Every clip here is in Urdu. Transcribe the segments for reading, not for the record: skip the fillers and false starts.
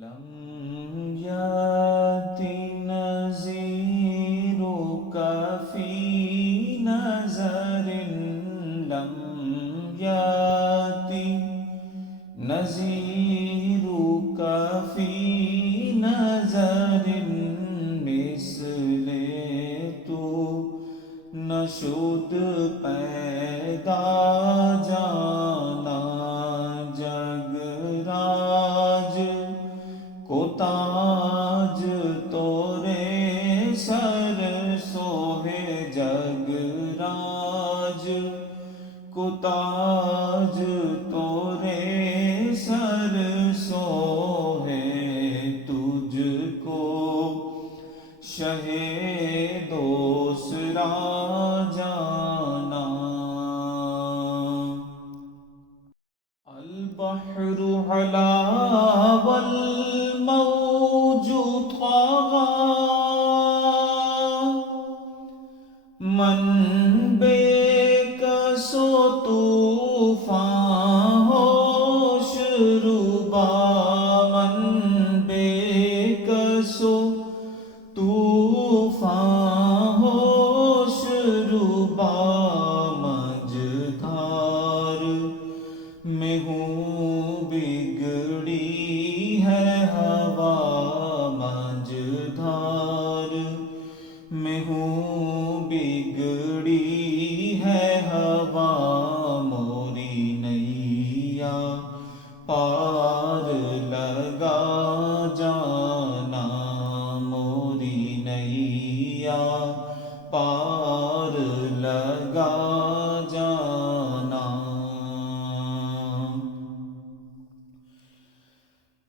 لم يأت نذيرك في نظر لم يأت نذيرك في نظر مثل تو نشد پیدا جانا جگ راج کو تاج تورے سر سوہے جگ راج کو تاج تورے سر سوہے تجھ کو شہ دوسرا جانا البحر علا والموج طغى من بے کس و طوفان ہوش ربا من بے کس و طوفان ہوش ربا مجدھار میں ہوں بگڑی ہے ہوا مجدھار میں ہوں بگڑی ہے ہوا موری نیا پار لگا جانا موری نیا پار لگا جانا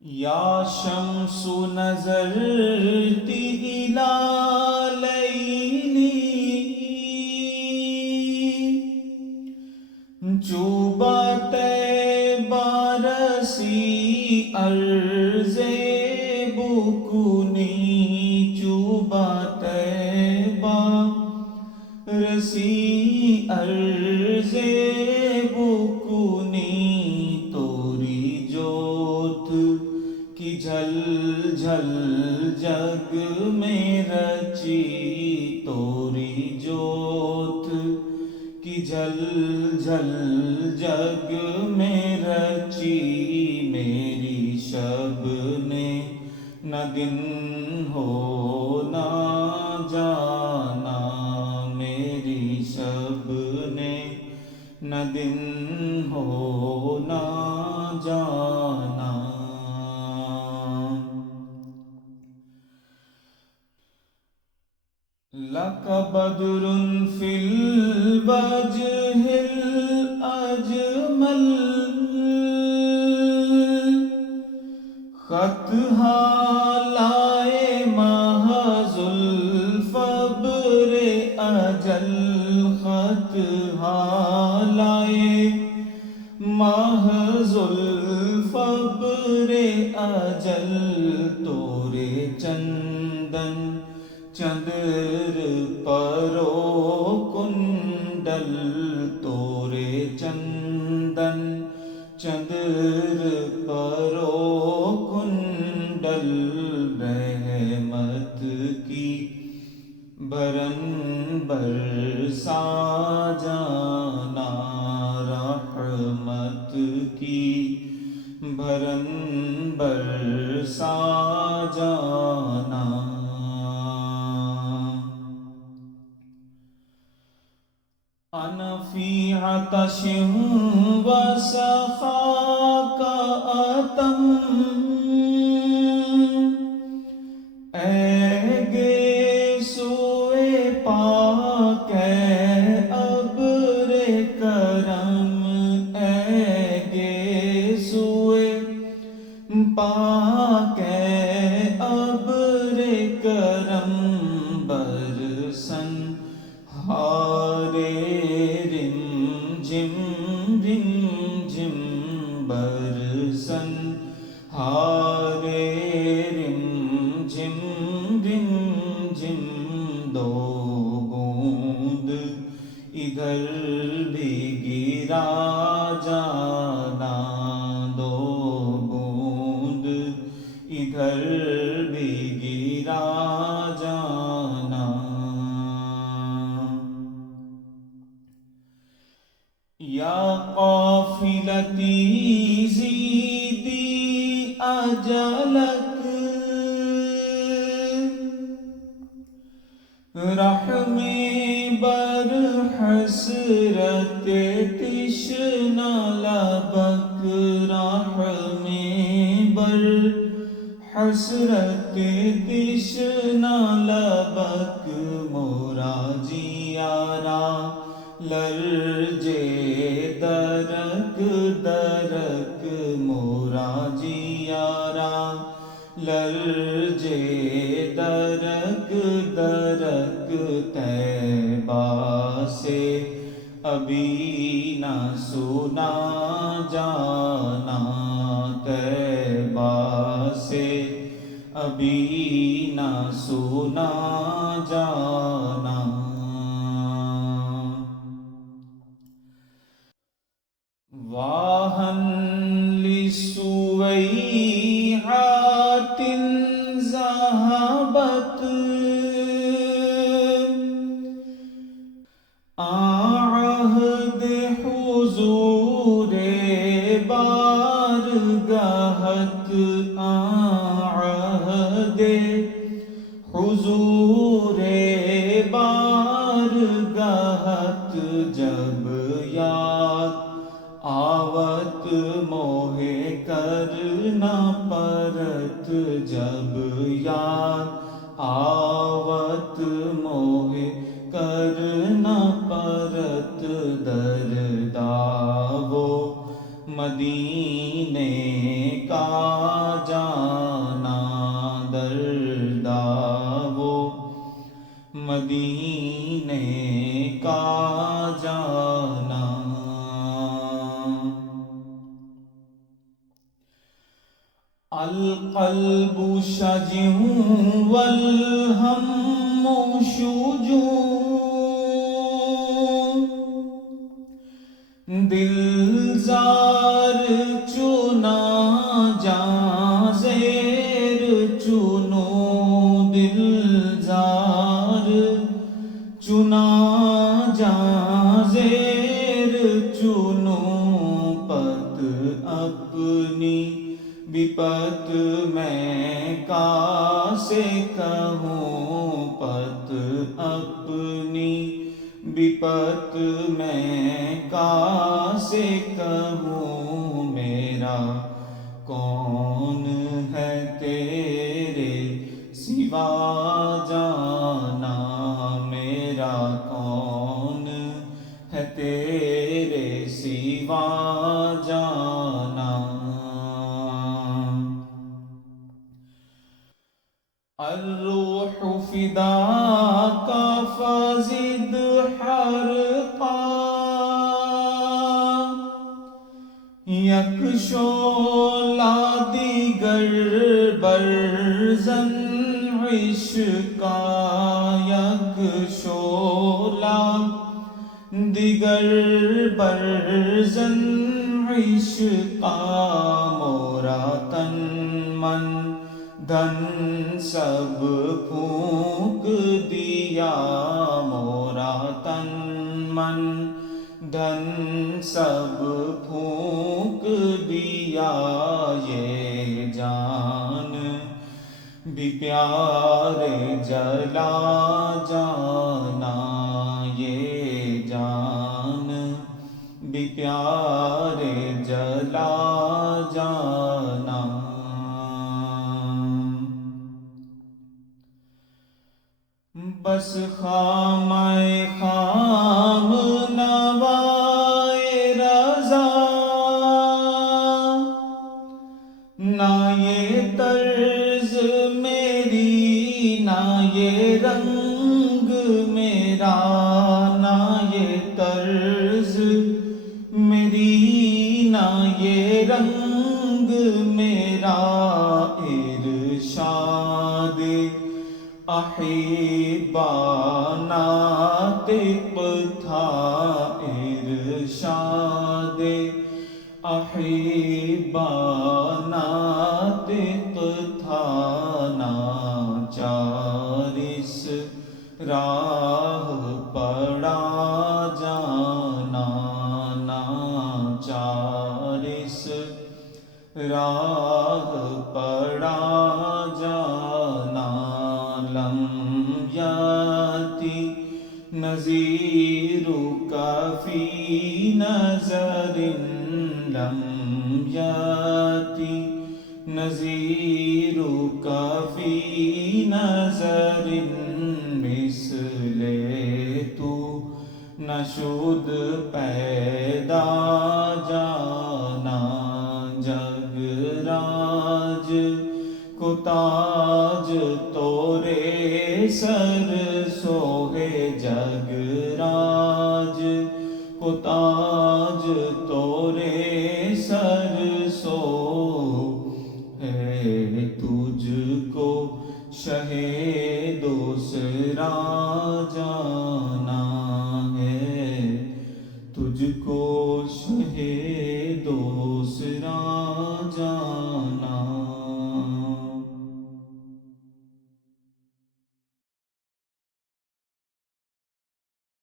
یا شمس نظرتی الی لیلی چوبت برسی عرض بکنی چوبت برسی عرض بکنی توری جوت کی جھل جھل جگ میں رچی توری جوت کی جھل جھل جگ میں رچی میری شب نے نہ دن ہو نہ جانا میری شب نے نہ دن ہو نہ جانا لک بدر فی الوجہ الاجمل خط لائے محض الفبر اجل خط لائے محض الفبر اجل تورے چندن چندر پرو کنڈل تورے چندن چندر پرو کنڈل رحمت کی برن برسا جانا رحمت کی برن برسا جانا انا فی عطش و سخاک اتم اے گیسوئے پاک اے ابر کرم اے گیسوئے پاک اے ابر کرم برسن ہارے رم جم برسن ہارے رم جم دو بوند ادھر بھی گرا جانا دو بوند ادھر بھی گرا جانا. یا قافلتی زیدی اجلک رحم بر حسرت تشنا لبک رحم بر حسرت تشنا لبک مورا جیارا لرجے درک درک مورا جیارا لرجے درک درک طیبہ سے ابھی نہ سنا جانا طیبہ سے ابھی نہ سنا جانا. واہن لسویعات ذہبت عہد حضور بارگاہت عہد حضور بارگاہت جب یاد آوت موہ کرنا پرت جب یاد آوت موہ کرنا پرت درداو مدینے کا جانا درداو مدینے کا جانا. القلب شجع والہم شجون دل زار چنا جاں زیر چنو دل زار چنا جاں زیر چنو پت اپنی بپت میں کاسے کہوں پت اپنی بپت میں کاسے کہوں میرا کون ہے تیرے سوا جانا میرا کون ہے تیرے سوا جانا. الروح فداک فزد حرقا یک شعلہ دیگر برزن عشقا یک شعلہ دیگر برزن عشقا مورا تن من دھن سب پھونک دیا مورا تن من دھن سب پھونک دیا. یہ جان بھی پیارے جلا جانا یہ جان بھی پیارے جلا جانا. بس خامہ خام نوائے رضا نہ یہ طرز میری نہ یہ رنگ میرا نہ یہ طرز میری نہ یہ رنگ میرا. ارشاد احبا ناطق تھا ارشاد احبا ناطق تھا راہ پڑا جانا لم یاتی نذیرک فی نظر لم یاتی نذیرک فی نظر مثل تو نشد پیدا جانا جگ راج کو تاج تورے سر سوہے جگ راج کو تاج تورے سر سو ہے تجھ کو شہ دوسرا جانا ہے تجھ کو شہ